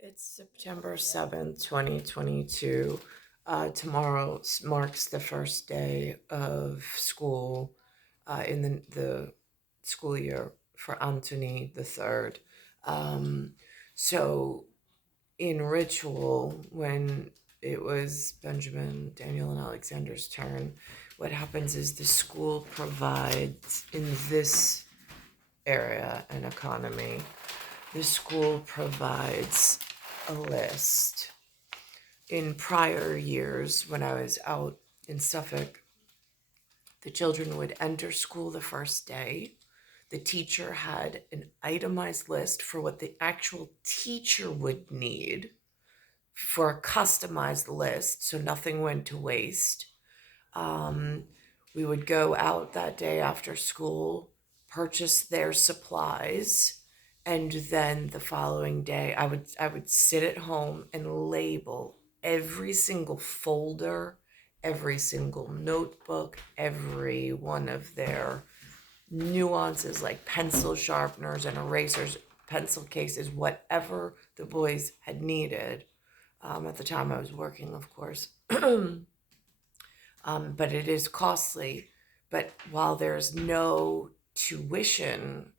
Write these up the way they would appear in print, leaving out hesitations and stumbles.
It's September 7th, 2022. Tomorrow marks the first day of school in the school year for Anthony the third. Um, so, in ritual, when it was Benjamin, Daniel, and Alexander's turn, what happens is the school provides, in this area and economy, the school provides a list. In prior years, when I was out in Suffolk, the children would enter school the first day. The teacher had an itemized list for what the actual teacher would need for a customized list, so nothing went to waste. Um, we would go out that day after school, purchase their supplies, and then the following day I would sit at home and label every single folder, every single notebook, every one of their nuances like pencil sharpeners and erasers, pencil cases, whatever the boys had needed. At the time I was working, of course. But it is costly. But while there's no tuition,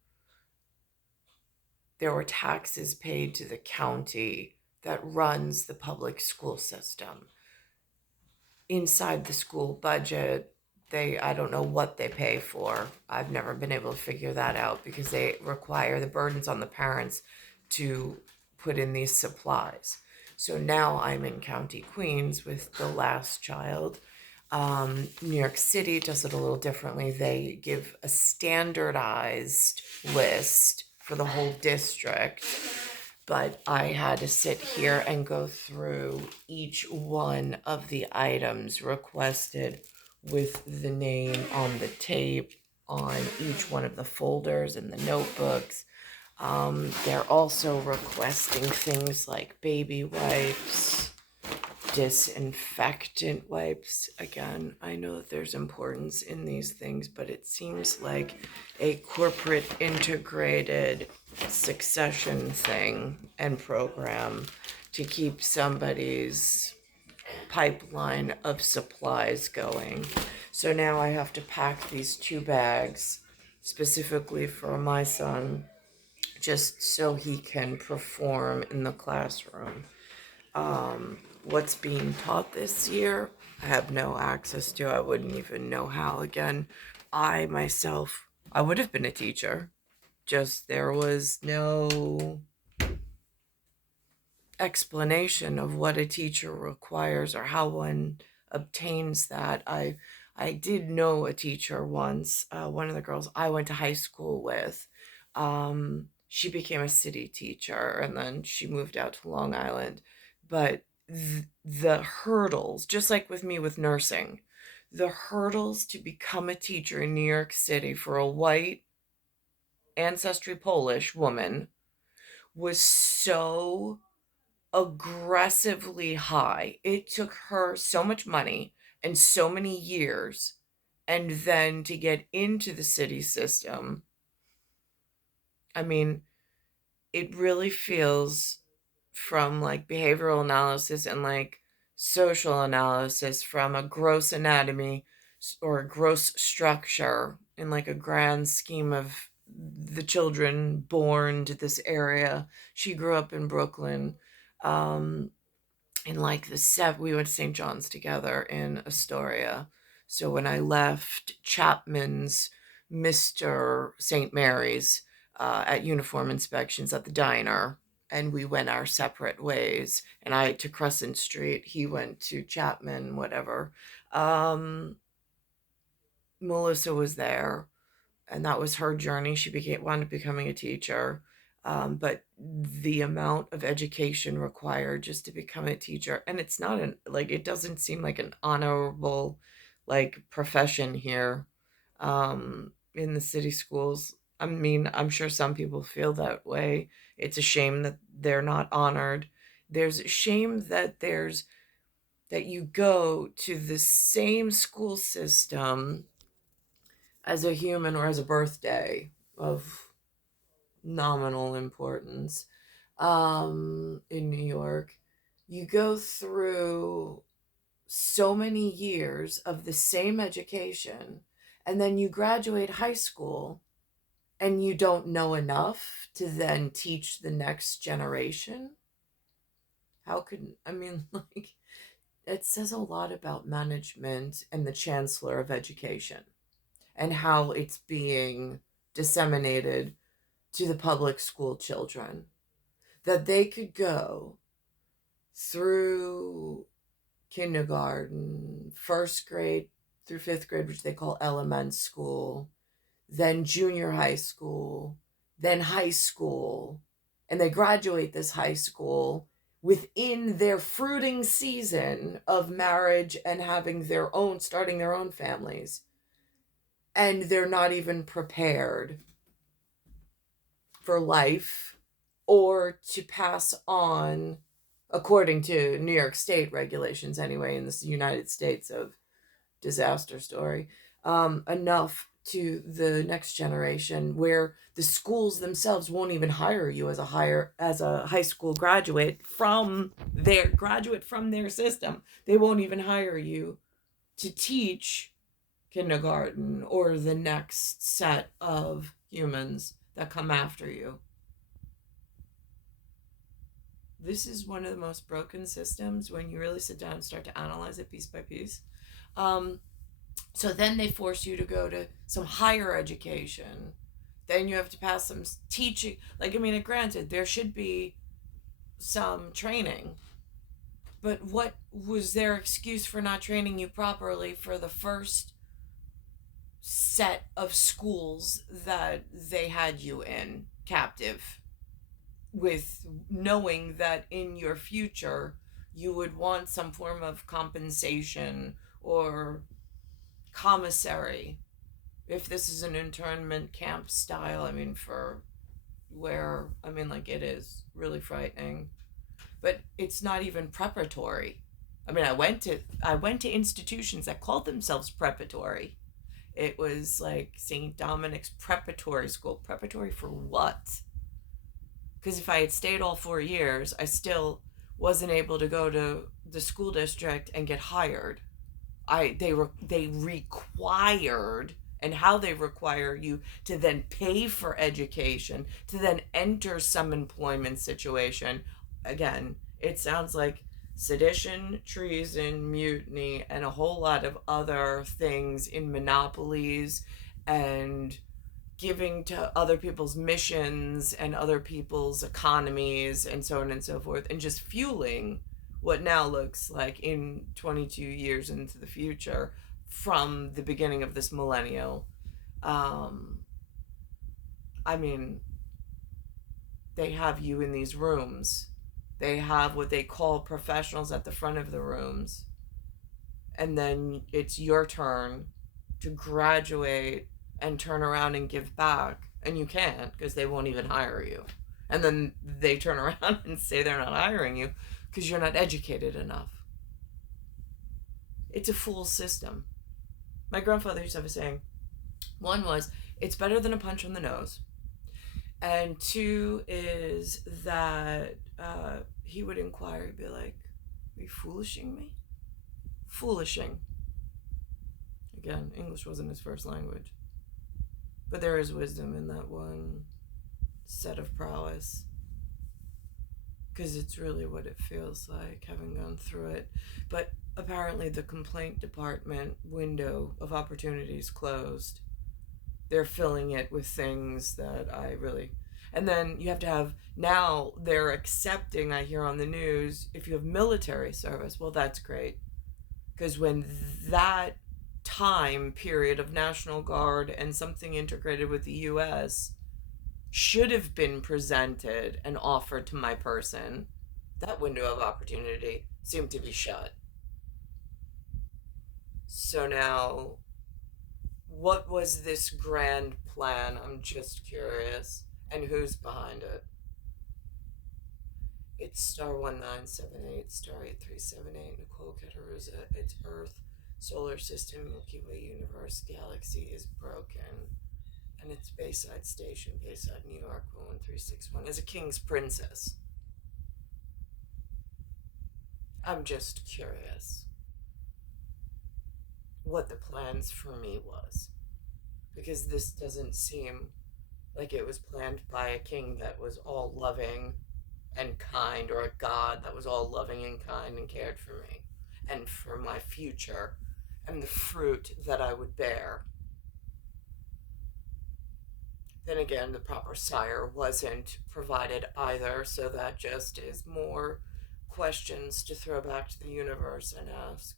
there were taxes paid to the county that runs the public school system. Inside the school budget, I don't know what they pay for. I've never been able to figure that out because they require the burdens on the parents to put in these supplies. So now I'm in County Queens with the last child. New York City does it a little differently. They give a standardized list for the whole district, but I had to sit here and go through each one of the items requested with the name on the tape on each one of the folders and the notebooks. They're also requesting things like baby wipes, disinfectant wipes. Again, I know that there's importance in these things, but it seems like a corporate integrated succession thing and program to keep somebody's pipeline of supplies going. So now I have to pack these 2 bags specifically for my son just so he can perform in the classroom. What's being taught this year, I have no access to. I wouldn't even know how. Again, I myself, I would have been a teacher. Just there was no explanation of what a teacher requires or how one obtains that. I did know a teacher once. One of the girls I went to high school with. She became a city teacher and then she moved out to Long Island. But the hurdles, just like with me with nursing, the hurdles to become a teacher in New York City for a white ancestry Polish woman was so aggressively high. It took her so much money and so many years, and then to get into the city system. I mean, it really feels, from like behavioral analysis and like social analysis, from a gross anatomy or a gross structure in like a grand scheme of the children born to this area. She grew up in Brooklyn. Um, in like the seven, we went to St. John's together in Astoria. So when I left Chapman's Mr. St. Mary's at uniform inspections at the diner, and we went our separate ways. And I to Crescent Street, he went to Chapman, whatever. Um, Melissa was there, and that was her journey. She became wound up becoming a teacher. But the amount of education required just to become a teacher, and it's not an like it doesn't seem like an honorable like profession here in the city schools. I mean, I'm sure some people feel that way. It's a shame that they're not honored. There's a shame that you go to the same school system as a human or as a birthday of nominal importance in New You go through so many years of the same education, and then you graduate high school and you don't know enough to then teach the next generation. How could, I mean, like, it says a lot about management and the chancellor of education and how it's being disseminated to the public school children, that they could go through kindergarten, first grade through fifth grade, which they call element school, then junior high school, then high school, and they graduate this high school within their fruiting season of marriage and having their own, starting their own families. And they're not even prepared for life or to pass on, according to New York State regulations anyway, in the United States of disaster story, enough to the next generation, where the schools themselves won't even hire you as a high school graduate from their system. They won't even hire you to teach kindergarten or the next set of humans that come after you. This is one of the most broken systems when you really sit down and start to analyze it piece by piece. Um, so then they force you to go to some higher education. Then you have to pass some teaching. Like, I mean, granted, there should be some training, but what was their excuse for not training you properly for the first set of schools that they had you in captive, with knowing that in your future you would want some form of compensation or commissary if this is an internment camp style? I mean, for where, I mean, like, it is really frightening, but it's not even preparatory. I mean, I went to institutions that called themselves preparatory. It was like St. Dominic's preparatory school. Preparatory for what? Because if I had stayed all 4 years, I still wasn't able to go to the school district and get hired. They required, and how they require you to then pay for education to then enter some employment situation. Again, it sounds like sedition, treason, mutiny, and a whole lot of other things in monopolies and giving to other people's missions and other people's economies and so on and so forth, and just fueling what now looks like, in 22 years into the future from the beginning of this millennial. um I mean, they have you in these rooms, they have what they call professionals at the front of the rooms, and then it's your turn to graduate and turn around and give back, and you can't because they won't even hire you. And then they turn around and say they're not hiring you because you're not educated enough. It's a fool system. My grandfather used to have a saying. One was, it's better than a punch on the nose. And two is that he would inquire, he'd be like, are you foolishing me? Foolishing. Again, English wasn't his first language. But there is wisdom in that one set of prowess. Because it's really what it feels like, having gone through it. But apparently the complaint department window of opportunities closed. They're filling it with things that I really... And then you have to have... Now they're accepting, I hear on the news, if you have military service, well, that's great. Because when that time period of National Guard and something integrated with the US should have been presented and offered to my person, that window of opportunity seemed to be shut. So now, what was this grand plan? I'm just curious. And who's behind it? It's star 1978, star 8378, Nicole, Cattaruzza. It's Earth, solar system, Milky Way universe, galaxy is broken. And it's Bayside Station, Bayside, New York, 11361, as a king's princess. I'm just curious what the plans for me was, because this doesn't seem like it was planned by a king that was all loving and kind, or a god that was all loving and kind and cared for me and for my future and the fruit that I would bear. Then again, the proper sire wasn't provided either, so that just is more questions to throw back to the universe and ask.